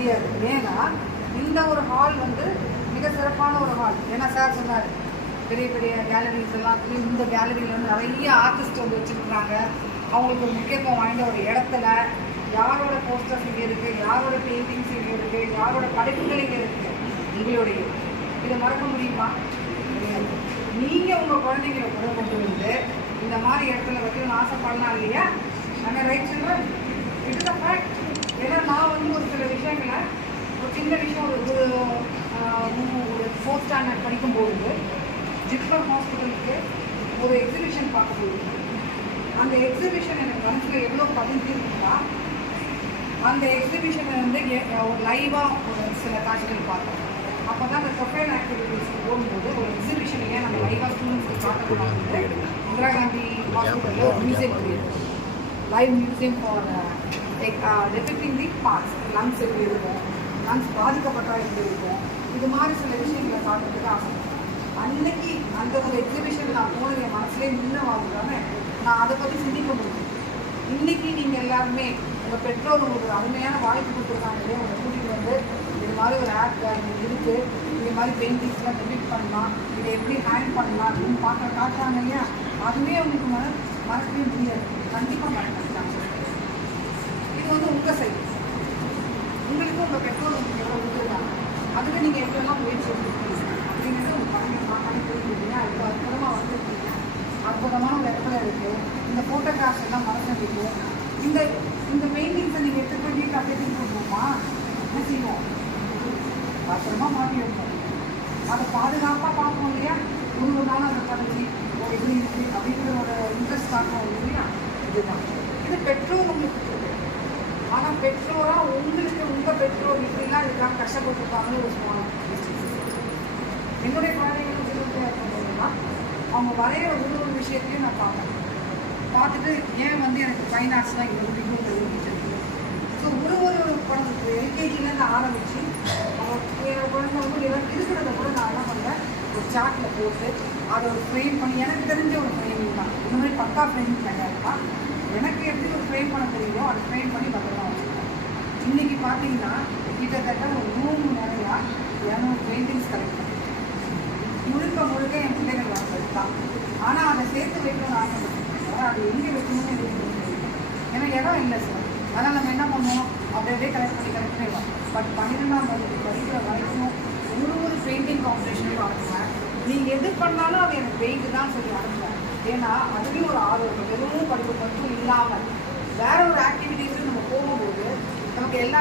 முடியாது. ஏன்னா இந்த ஒரு ஹால் வந்து மிக சிறப்பான ஒரு ஹால். ஏன்னா சார் சொன்னார் பெரிய பெரிய கேலரிஸ் எல்லாம் இந்த கேலரியில் வந்து நிறைய ஆர்டிஸ்ட் வந்து வச்சுருக்குறாங்க. அவங்களுக்கு ஒரு முக்கியத்துவம் வாய்ந்த ஒரு இடத்துல யாரோட போஸ்டர்ஸ் இங்கே இருக்குது, யாரோட பெயிண்டிங்ஸ் இங்கே இருக்குது, யாரோட படைப்புகள் இங்கே இருக்குது, உங்களுடைய இதை மறக்க முடியுமா? கிடையாது. நீங்கள் உங்கள் குழந்தைங்களை கூட கொண்டு வந்து இந்த மாதிரி இடத்துல வைக்கணும்னு ஆசைப்படலாம் இல்லையா? நாங்கள் ரைட் சொல்கிறேன், இட் இஸ் அ ஃபேக்ட். ஏன்னா நான் வந்து ஒரு சில விஷயங்களை ஒரு சின்ன விஷயம் ஒரு 4th ஸ்டாண்டர்ட் படிக்கும்போது ஜிப்மர் ஹாஸ்பிட்டலுக்கு ஒரு எக்ஸிபிஷன் பார்க்க போயிருந்தேன். அந்த எக்ஸிபிஷன் எனக்கு மனசில் எவ்வளோ பதிஞ்சிருக்குன்னா, அந்த எக்ஸிபிஷனை வந்து ஒரு லைவாக ஒரு சில காட்சிகள் பார்த்தோம். அப்போ தான் அந்த ப்ரொஃபைல் ஆக்டிவிட்டீஸ் போகும்போது ஒரு எக்ஸிபிஷனையே நம்ம லைவாக ஸ்டூடெண்ட்ஸ்க்கு பார்க்கறது இந்திரா காந்தி ஹாஸ்பிட்டலில் மியூசியம் பண்ணியிருக்கோம். Live museum for டெபிக்டிங் the parts, lungs எப்படி இருக்கும், லங்ஸ் பாதிக்கப்பட்டால் எப்படி இருக்கும், இது மாதிரி சில விஷயங்களை பார்க்கறதுக்கு ஆசைப்பட்டேன். அன்னைக்கு அந்த ஒரு எக்ஸிபிஷன் நான் போனது என் மனசுலேயே நின்னவாங்க நான் அதை பற்றி சிந்திக்க முடியும். இன்றைக்கி நீங்கள் எல்லாருமே உங்கள் பெற்றோர் ஒரு அருமையான வாய்ப்பு கொடுத்துருக்காங்க இல்லையா, உங்களை கூட்டிகிட்டு வந்து இது மாதிரி ஒரு ஆப் இருக்குது, இது மாதிரி பெயிண்டிங்ஸ்லாம் டெபிட் பண்ணலாம், இதை எப்படி ஹேண்ட் பண்ணலாம் அப்படின்னு காட்டுறாங்க இல்லையா, அதுவே உங்களுக்கு மறக்கவே முடியாது. கண்டிப்பாக மறக்காங்க. இது வந்து உங்கள் சைடு, உங்களுக்கு உங்கள் பெற்றோர் உங்களுக்கு எவ்வளோ கொடுத்துருக்காங்க, அதுக்கு நீங்கள் எப்படிலாம் முயற்சி எடுத்துருக்கீங்க அப்படிங்கிறது உங்கள் பணி போயிருக்கீங்க. இப்போ அற்புதமாக வந்துருக்கீங்க, அற்புதமான ஒரு இடத்துல இருக்குது. இந்த ஃபோட்டோகிராஃப்ஸ் எல்லாம் மறந்துருக்கு. இந்த பெயிண்டிங்ஸை நீங்கள் எடுத்துகிட்டு போய் வீட்டில் அப்படியே திங்க் பண்ணுவோமா? என்ன செய்வோம்? பத்திரமா மாட்டி வைப்போம். அதை பாதுகாப்பாக பார்ப்போம் இல்லையா? ஒரு நாள் அதை பற்றி ஒரு எப்படி இருக்குது அப்படிங்கிற ஒரு இன்ட்ரெஸ்ட் ஆகும் இல்லையா? இதுதான் இது பெற்றோர் உங்களுக்கு இருக்குது. ஆனால் பெற்றோராக உங்களுக்கு உங்கள் பெற்றோர் இப்படிலாம் இதுக்காக கஷ்டப்பட்டுருக்காங்கன்னு ஒரு சொல்லுவாங்க. என்னுடைய குழந்தைங்களுக்கு இருக்கும்போதுன்னா அவங்க வரைகிற ஒரு விஷயத்தையும் நான் பார்த்துட்டு ஏன் வந்து எனக்கு ஃபைன் ஆர்ட்ஸ் தான் இங்கே பிடிக்கும் தெரிஞ்சிருக்கு. ஸோ ஒரு குழந்தை எல்கேஜிலேருந்து ஆரம்பித்து அவன் குழந்தை வந்து இருக்கிறத கூட நான் என்ன பண்ணுறேன், ஒரு சார்ட்டில் போட்டு அதை ஒரு ஃப்ரேம் பண்ணி எனக்கு தெரிஞ்ச ஒரு ஃப்ரேமிங் தான். இந்த மாதிரி பக்கா ஃப்ரேமிங் கிடையாதுப்பா, எனக்கு எப்படி ஒரு ஃப்ரேம் பண்ண தெரியுமோ அதை ஃப்ரேம் பண்ணி பத்திரமா வச்சுருக்கேன். இன்றைக்கி பார்த்தீங்கன்னா கிட்டத்தட்ட ஒரு ரூம் நிறையா 200 பெயிண்டிங்ஸ் கிடைக்கும். முழுக்க என் பிள்ளைகள் வாங்குறது தான். ஆனால் அதை சேர்த்து வைக்கணும்னு ஆசைப்பட்டேன். அது எங்கே வைக்கணும்னு எனக்கு ஏன்னா இடம் இல்லை சார். அதனால் நம்ம என்ன பண்ணுவோம், அப்படியே கலெக்ட் பண்ணி பட் 12ஆம் வகுப்பு படிக்கிற வரைக்கும் ஒரு பெயிண்டிங் காம்படிஷனும் அனுப்புவேன். நீங்கள் எது பண்ணாலும் அது எனக்கு பெயிண்ட் தான் சொல்லி அனுப்புவேன். ஏன்னா அதுலேயும் ஒரு ஆர்வம், வெறும் படிப்பு மட்டும் இல்லாமல் வேற ஒரு ஆக்டிவிட்டீஸும் நம்ம போகும்போது நமக்கு எல்லா